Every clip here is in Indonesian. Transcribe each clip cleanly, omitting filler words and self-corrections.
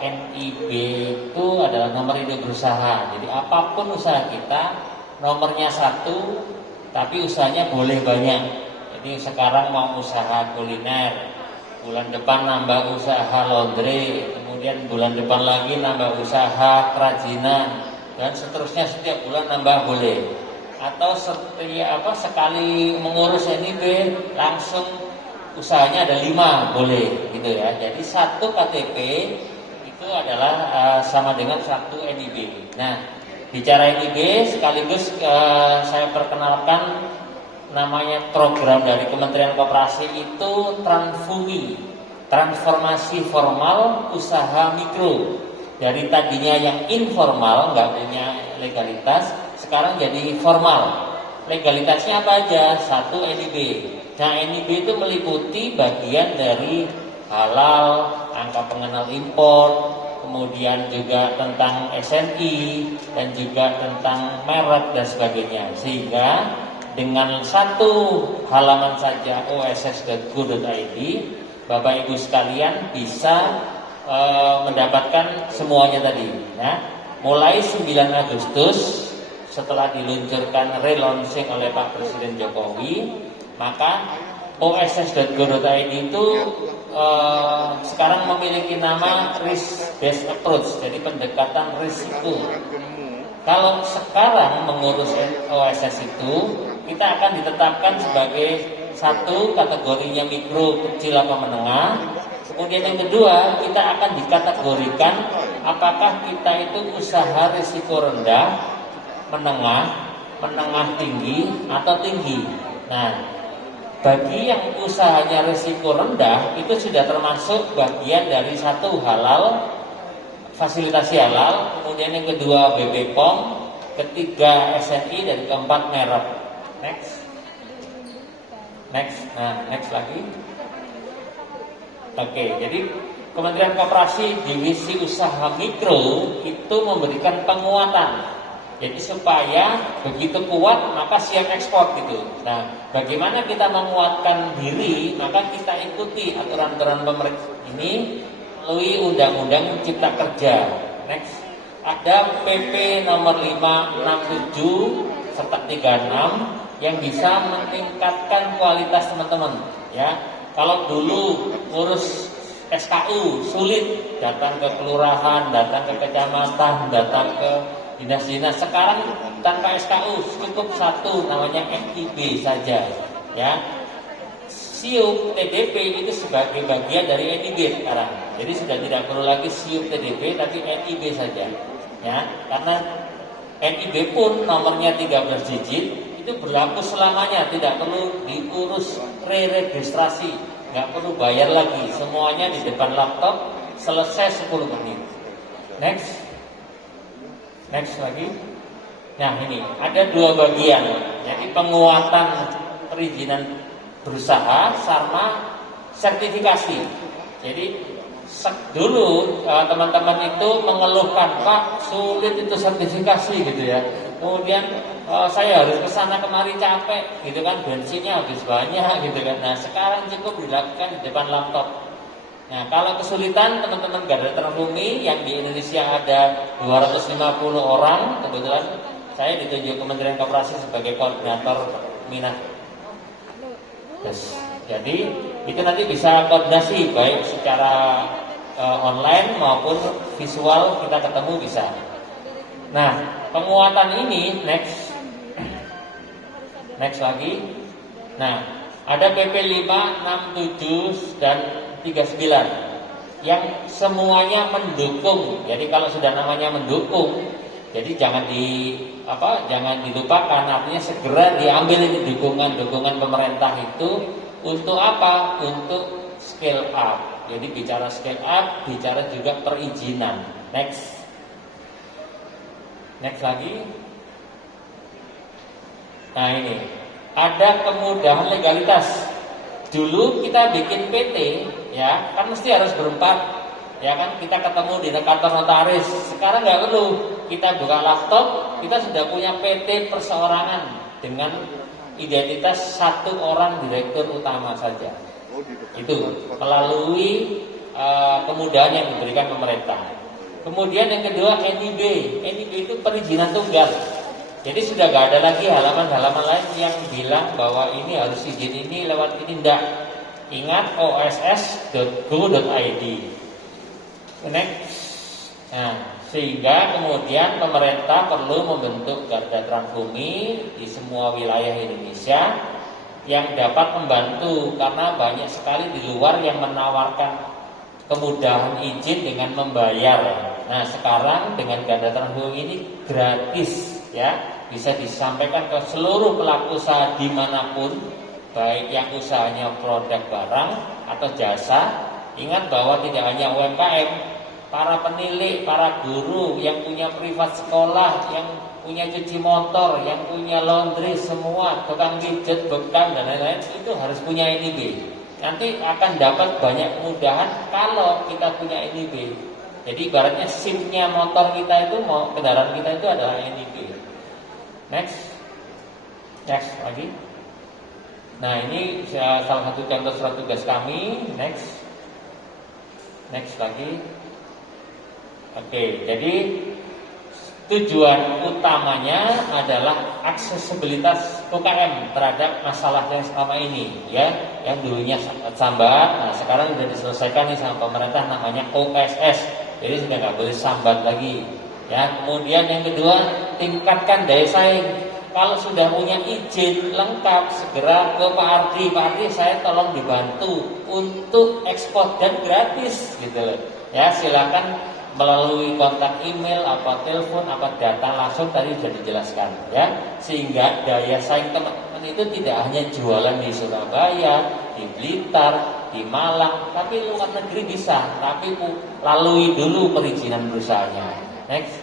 NIB itu adalah nomor induk berusaha. Jadi apapun usaha kita, nomornya satu, tapi usahanya boleh banyak. Jadi sekarang mau usaha kuliner, bulan depan nambah usaha laundry, kemudian bulan depan lagi nambah usaha kerajinan, dan seterusnya setiap bulan nambah boleh. Atau sekali mengurus NIB langsung usahanya ada 5 boleh gitu ya. Jadi satu KTP itu adalah sama dengan satu NIB. Nah, bicara NIB sekaligus saya perkenalkan namanya program dari Kementerian Koperasi itu Transfumi, transformasi formal usaha mikro. Dari tadinya yang informal nggak punya legalitas, sekarang jadi formal. Legalitasnya apa aja? Satu NIB. Nah, NIB itu meliputi bagian dari halal, angka pengenal impor, kemudian juga tentang SNI dan juga tentang merek dan sebagainya. Sehingga dengan satu halaman saja oss.go.id, Bapak Ibu sekalian bisa mendapatkan semuanya tadi. Nah, mulai 9 Agustus setelah diluncurkan relaunching oleh Pak Presiden Jokowi, maka oss.go.id itu sekarang memiliki nama risk based approach, jadi pendekatan risiko. Kalau sekarang mengurus OSS itu, kita akan ditetapkan sebagai satu kategorinya mikro, kecil atau menengah. Kemudian yang kedua, kita akan dikategorikan apakah kita itu usaha risiko rendah, menengah tinggi atau tinggi. Nah, bagi yang usahanya risiko rendah itu sudah termasuk bagian dari satu halal, fasilitasi halal, kemudian yang kedua BPOM, ketiga SNI, dan keempat merek. Next lagi. Oke, jadi Kementerian Koperasi Divisi Usaha Mikro itu memberikan penguatan. Jadi supaya begitu kuat maka siap ekspor gitu. Nah, bagaimana kita menguatkan diri? Maka kita ikuti aturan-aturan pemerintah ini melalui Undang-Undang Cipta Kerja. Next, ada PP nomor 567 serta 36 yang bisa meningkatkan kualitas teman-teman. Ya, kalau dulu ngurus SKU sulit, datang ke kelurahan, datang ke kecamatan, datang ke dinas-dinas. Sekarang tanpa SKU cukup satu, namanya NIB saja. Ya, SIUP TDP itu sebagai bagian dari NIB sekarang. Jadi sudah tidak perlu lagi SIUP TDP, tapi NIB saja. Ya, karena NIB pun nomornya 13 digit itu berlaku selamanya, tidak perlu diurus re-registrasi, nggak perlu bayar lagi. Semuanya di depan laptop, selesai 10 menit. Next lagi. Nah, ini ada 2 bagian. Jadi penguatan perizinan berusaha sama sertifikasi. Jadi dulu teman-teman itu mengeluhkan, Pak, sulit itu sertifikasi gitu ya. Kemudian saya harus kesana kemari capek gitu kan, bensinnya habis banyak gitu kan. Nah, sekarang cukup dilakukan di depan laptop. Nah, kalau kesulitan teman-teman Garda Terhubungi yang di Indonesia ada 250 orang, kebetulan saya ditunjuk Kementerian Koperasi sebagai koordinator minat. Yes. Jadi itu nanti bisa koordinasi baik secara online maupun visual, kita ketemu bisa. Nah, penguatan ini next lagi. Nah, ada PP 5, 6, 7 dan 39 yang semuanya mendukung. Jadi kalau sudah namanya mendukung, jadi jangan dilupakan. Artinya segera diambil ini dukungan pemerintah itu untuk apa? Untuk scale up. Jadi bicara scale up, bicara juga perizinan. Next lagi. Nah, ini ada kemudahan legalitas. Dulu kita bikin PT, ya kan mesti harus berempat, ya kan, kita ketemu di kantor notaris. Sekarang nggak perlu, kita buka laptop, kita sudah punya PT perseorangan dengan identitas satu orang direktur utama saja. Itu melalui kemudahan yang diberikan pemerintah. Kemudian yang kedua NIB. NIB itu perizinan tunggal. Jadi sudah gak ada lagi halaman-halaman lain yang bilang bahwa ini harus izin ini lewat ini, enggak. Ingat oss.go.id. Next. Nah, sehingga kemudian pemerintah perlu membentuk garda terang bumi di semua wilayah Indonesia yang dapat membantu, karena banyak sekali di luar yang menawarkan kemudahan izin dengan membayar. Nah, sekarang dengan garda terang bumi ini gratis, ya, bisa disampaikan ke seluruh pelaku usaha dimanapun, baik yang usahanya produk barang atau jasa. Ingat bahwa tidak hanya UMKM, para penilik, para guru yang punya privat sekolah, yang punya cuci motor, yang punya laundry, semua tukang pijat, bekam dan lain-lain itu harus punya NIB. Nanti akan dapat banyak kemudahan kalau kita punya NIB. Jadi ibaratnya SIM-nya motor kita itu, kendaraan kita itu adalah NIB. Next lagi. Nah, ini salah satu contoh surat tugas kami. Next lagi. Oke, jadi tujuan utamanya adalah aksesibilitas UKM terhadap masalah yang selama ini, ya, yang dulunya sangat sambat. Nah, sekarang sudah diselesaikan nih sama pemerintah, namanya OSS. Jadi sudah nggak boleh sambat lagi. Ya, kemudian yang kedua, tingkatkan daya saing. Kalau sudah punya izin lengkap, segera ke Pak Ardi. Pak Ardi, saya tolong dibantu untuk ekspor dan gratis, gitu loh. Ya, silakan melalui kontak email, apa telepon, apa data langsung tadi sudah dijelaskan, ya. Sehingga daya saing teman-teman itu tidak hanya jualan di Surabaya, di Blitar, di Malang, tapi luar negeri bisa, tapi lalui dulu perizinan berusahanya. Next.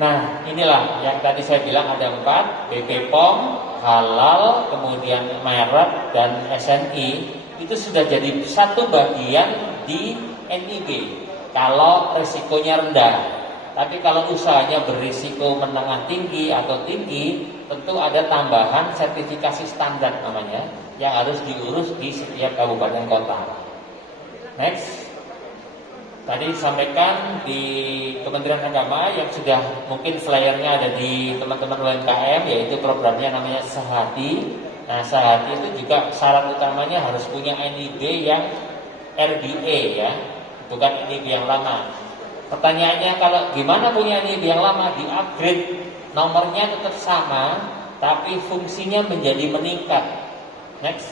Nah, inilah yang tadi saya bilang ada 4, BP POM, halal, kemudian merek dan SNI itu sudah jadi satu bagian di NIB kalau risikonya rendah. Tapi kalau usahanya berisiko menengah tinggi atau tinggi, tentu ada tambahan sertifikasi standar namanya yang harus diurus di setiap kabupaten kota. Next. Tadi disampaikan di Kementerian Agama yang sudah mungkin flyernya ada di teman-teman UMKM, yaitu programnya namanya Sehati. Nah, Sehati itu juga syarat utamanya harus punya NIB yang RBA, ya, bukan NIB yang lama. Pertanyaannya, kalau gimana punya NIB yang lama? Di-upgrade, nomornya tetap sama, tapi fungsinya menjadi meningkat. Next.